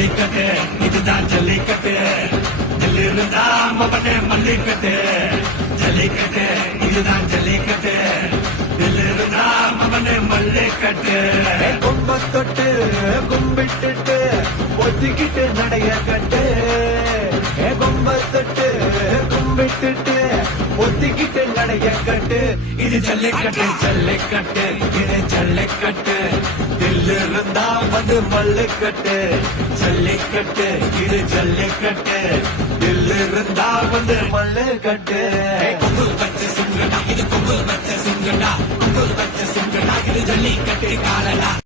ஜல்லிக்கட்டு இதுதான் ஜல்லிக்கட்டு தில்லு இருந்தா மவனே மல்லிக்கட்டு ஜல்லிக்கட்டு இதுதான் ஜல்லிக்கட்டு தில்லு இருந்தா மவனே மல்லிக்கட்டு கும்ப தொட்டு கும்பிட்டுட்டு ஒத்திக்கிட்டு நடைய கட்டு கும்ப தொட்டு கும்பிட்டுட்டு ஒத்திக்கிட்டு நடைய கட்டு இது ஜல்லிக்கட்டு ஜல்லிக்கட்டு இது ஜல்லிக்கட்டு தில்லு இருந்தா வந்து மல்லுக்கட்டு ஜல்லிக்கட்டு இது ஜல்லிக்கட்டு தில்லு இருந்தா வந்து மல்லுக்கட்டு கொம்பு வச்ச சிங்கடா இது கொம்பு வச்ச சிங்கடா கொம்பு வச்ச சிங்கடா இது ஜல்லிக்கட்டு காலடா